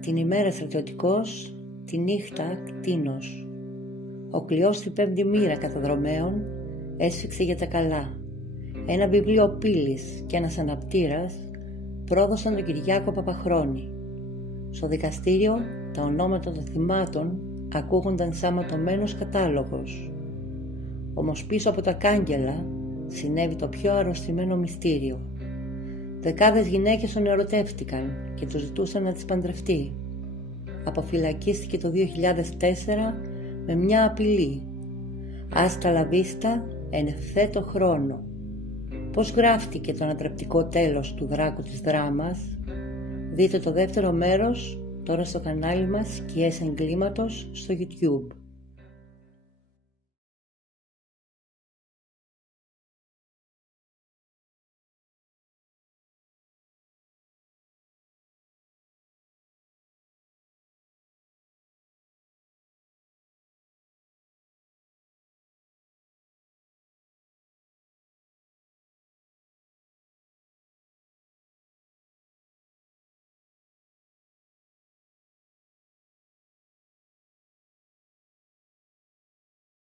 Την ημέρα στρατιωτικός, τη νύχτα κτήνος. Ο κλειός στη πέμπτη μοίρα καταδρομέων έσφιξε για τα καλά. Ένα βιβλίο πύλης και ένας αναπτήρας πρόδωσαν τον Κυριάκο Παπαχρόνη. Στο δικαστήριο τα ονόματα των θυμάτων ακούγονταν σαν ματωμένος κατάλογος. Όμως πίσω από τα κάγκελα συνέβη το πιο αρρωστημένο μυστήριο. Δεκάδες γυναίκες τον ερωτεύτηκαν και του ζητούσαν να τις παντρευτεί. Αποφυλακίστηκε το 2004 με μια απειλή. Άστα λαβίστα εν ευθέτω χρόνο. Πώς γράφτηκε το ανατρεπτικό τέλος του δράκου της δράμας? Δείτε το δεύτερο μέρος τώρα στο κανάλι μας Σκιές Εγκλήματος στο YouTube.